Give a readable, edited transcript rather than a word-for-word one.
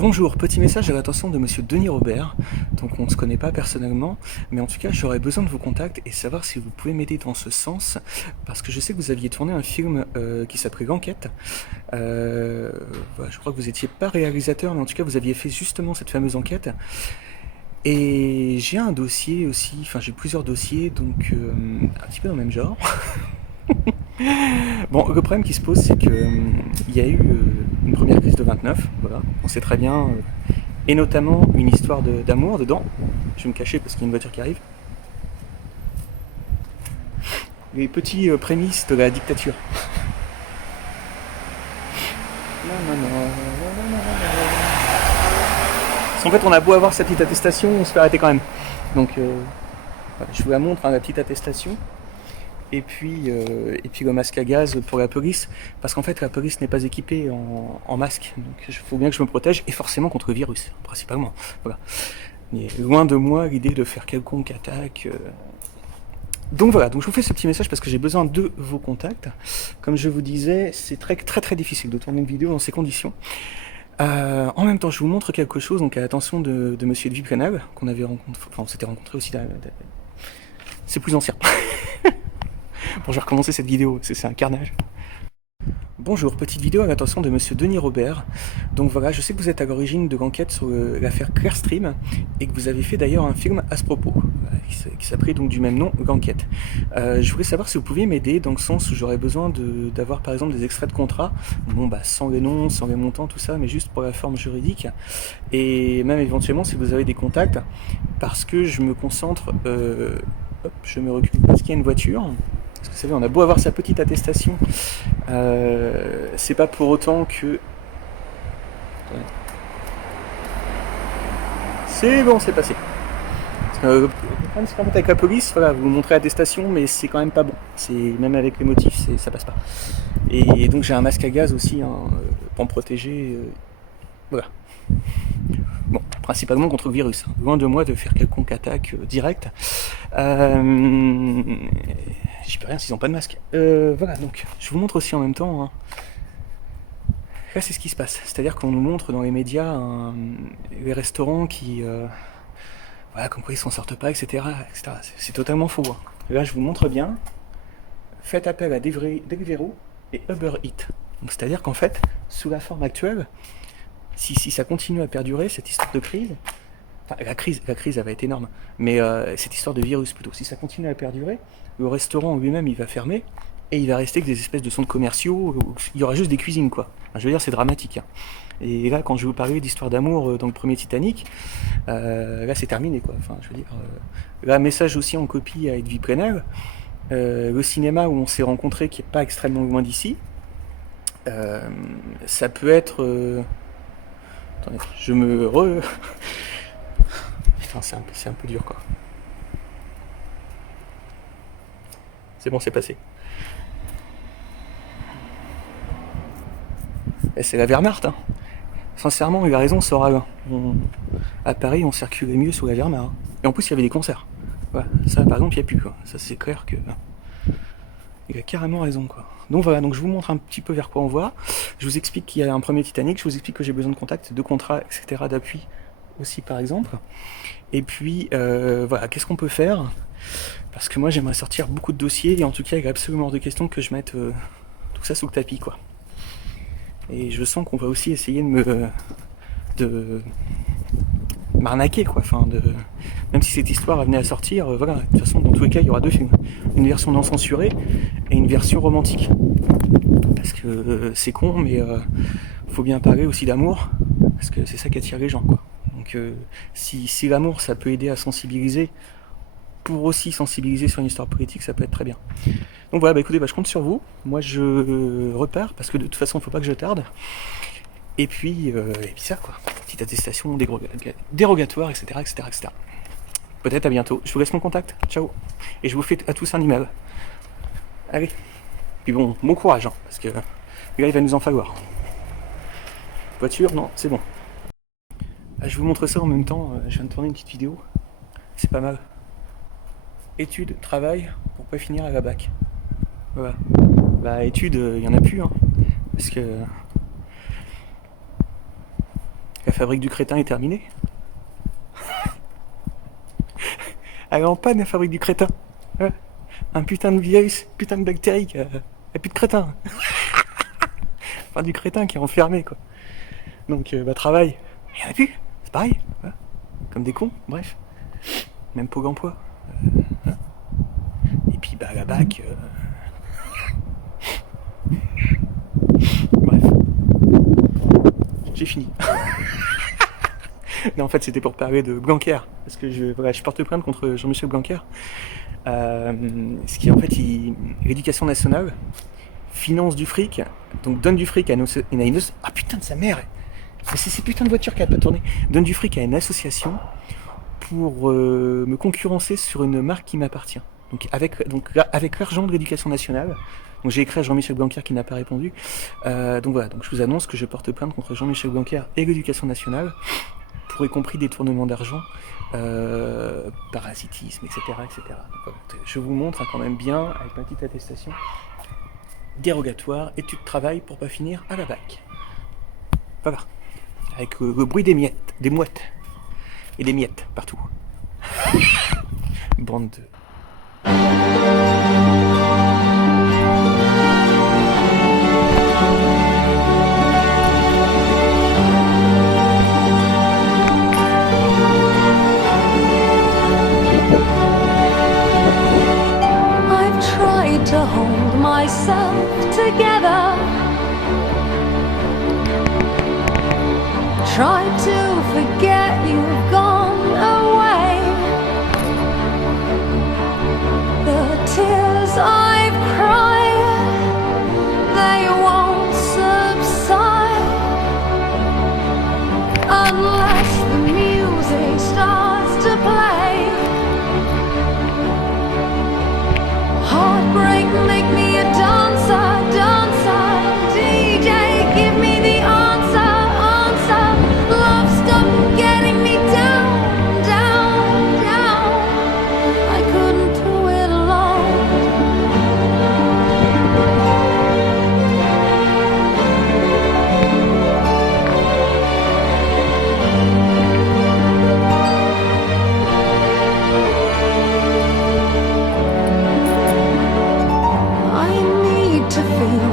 Bonjour, petit message à l'attention de monsieur Denis Robert. Donc on ne se connaît pas personnellement, mais en tout cas j'aurais besoin de vos contacts et savoir si vous pouvez m'aider dans ce sens, parce que je sais que vous aviez tourné un film qui s'appelait L'Enquête. Voilà, je crois que vous n'étiez pas réalisateur, mais en tout cas vous aviez fait justement cette fameuse enquête. Et j'ai un dossier aussi, enfin j'ai plusieurs dossiers, donc un petit peu dans le même genre. Bon, le problème qui se pose, c'est que il y a eu une première crise de 29, voilà, on sait très bien, et notamment une histoire d'amour dedans. Je vais me cacher parce qu'il y a une voiture qui arrive. Les petits prémices de la dictature. Parce qu'en fait, on a beau avoir sa petite attestation, on se fait arrêter quand même. Donc, voilà, je vous la montre, hein, la petite attestation. Et puis le masque à gaz pour la police, parce qu'en fait la police n'est pas équipée en masque, donc il faut bien que je me protège, et forcément contre le virus, principalement. Voilà. Mais loin de moi l'idée de faire quelconque attaque. Donc voilà, donc je vous fais ce petit message parce que j'ai besoin de vos contacts. Comme je vous disais, c'est très difficile de tourner une vidéo dans ces conditions. En même temps, je vous montre quelque chose, donc à l'attention de monsieur de Viprenal, qu'on avait rencontré, enfin on s'était rencontré aussi là. C'est plus ancien. Bon, je vais recommencer cette vidéo, c'est un carnage. Bonjour, petite vidéo à l'attention de monsieur Denis Robert. Donc voilà, je sais que vous êtes à l'origine de l'enquête sur l'affaire Clearstream et que vous avez fait d'ailleurs un film à ce propos, qui s'appelait donc du même nom, L'Enquête. Je voulais savoir si vous pouviez m'aider dans le sens où j'aurais besoin d'avoir par exemple des extraits de contrat, bon bah sans les noms, sans les montants, tout ça, mais juste pour la forme juridique, et même éventuellement si vous avez des contacts, parce que je me concentre, hop, je me recule parce qu'il y a une voiture. Parce que vous savez, on a beau avoir sa petite attestation, c'est pas pour autant que... C'est bon, c'est passé. Le problème, c'est qu'en fait, avec la police, voilà, vous montrez l'attestation, mais c'est quand même pas bon. Même avec les motifs, ça passe pas. Et donc j'ai un masque à gaz aussi, hein, pour me protéger. Voilà. Bon, principalement contre le virus. Hein. Loin de moi de faire quelconque attaque directe. J'y peux rien s'ils n'ont pas de masque. Voilà, donc je vous montre aussi en même temps. Hein. Là, c'est ce qui se passe. C'est-à-dire qu'on nous montre dans les médias les restaurants qui, voilà, comme quoi ils s'en sortent pas, etc. etc. C'est totalement faux. Hein. Là, je vous montre bien. Faites appel à Deliveroo et Uber Eats. Donc, c'est-à-dire qu'en fait, sous la forme actuelle, si ça continue à perdurer, cette histoire de crise, enfin, la crise elle va être énorme, mais cette histoire de virus plutôt, si ça continue à perdurer, le restaurant lui-même il va fermer et il va rester que des espèces de centres commerciaux, il y aura juste des cuisines quoi. Enfin, je veux dire, c'est dramatique. Hein. Et là, quand je vous parlais d'histoire d'amour dans le premier Titanic, là c'est terminé quoi. Enfin, je veux dire, là, message aussi en copie à Edwy Plenel, le cinéma où on s'est rencontrés qui est pas extrêmement loin d'ici, ça peut être. Attendez, je me Putain, c'est un peu dur quoi. C'est bon, c'est passé. Et c'est la Wehrmacht, hein. Sincèrement, il a raison, Sora. À Paris, on circulait mieux sous la Wehrmacht. Hein. Et en plus, il y avait des concerts. Voilà. Ça, par exemple, il n'y a plus. Quoi. Ça, c'est clair que. Il a carrément raison, quoi. Donc voilà, donc je vous montre un petit peu vers quoi on va. Je vous explique qu'il y a un premier Titanic, je vous explique que j'ai besoin de contacts, de contrats, etc., d'appui aussi, par exemple. Et puis, voilà, qu'est-ce qu'on peut faire? Parce que moi, j'aimerais sortir beaucoup de dossiers, et en tout cas, il est absolument hors de question que je mette tout ça sous le tapis, quoi. Et je sens qu'on va aussi essayer de m'arnaquer quoi, enfin même si cette histoire venait à sortir, voilà, de toute façon dans tous les cas il y aura deux films, une version non censurée et une version romantique, parce que c'est con mais faut bien parler aussi d'amour, parce que c'est ça qui attire les gens quoi. Donc si l'amour ça peut aider à sensibiliser, pour aussi sensibiliser sur une histoire politique, ça peut être très bien. Donc voilà, bah écoutez, je compte sur vous, moi je repars, parce que de toute façon il faut pas que je tarde. Et puis ça quoi, petite attestation dérogatoire, etc., etc., etc. Peut-être à bientôt. Je vous laisse mon contact. Ciao. Et je vous fais à tous un email. Allez. Puis bon courage, hein, parce que là il va nous en falloir. Voiture, non, c'est bon. Je vous montre ça en même temps. Je viens de tourner une petite vidéo. C'est pas mal. Études, travail, pour pas finir à la bac. Voilà. Bah études, il y en a plus, hein, parce que La fabrique du crétin est terminée. Elle est en panne, la fabrique du crétin. Ouais. Un putain de virus, putain de bactérie, qui a plus de crétin. Enfin, du crétin qui est enfermé, quoi. Donc, bah, travail. Il y en a plus. C'est pareil. Ouais. Comme des cons, bref. Même Pôle emploi. Hein. Et puis, bah, la BAC. Bref. J'ai fini. Non, en fait, c'était pour parler de Blanquer. Parce que je porte plainte contre Jean-Michel Blanquer. Ce qui, en fait, l'éducation nationale finance du fric, donc donne du fric à une ah putain de sa mère, c'est ces putains de voitures qui n'arrêtent pas de tourner, donne du fric à une association pour me concurrencer sur une marque qui m'appartient. Donc avec l'argent de l'éducation nationale. Donc j'ai écrit à Jean-Michel Blanquer qui n'a pas répondu. Donc voilà, donc je vous annonce que je porte plainte contre Jean-Michel Blanquer et l'éducation nationale pour y compris détournement d'argent, parasitisme, etc. etc. Donc, voilà, je vous montre quand même bien, avec ma petite attestation, dérogatoire, études de travail pour pas finir à la BAC. Voilà. Avec le bruit des miettes, des mouettes. Et des miettes partout. Bande de... I've tried to hold myself together, tried to forget you've gone away. The tears I've cried, they won't subside unless the music starts to play. Heartbreak, make me a dancer, dancer. DJ, give me the answer, answer. Love, stop getting me down, down, down. I couldn't do it alone. I need to feel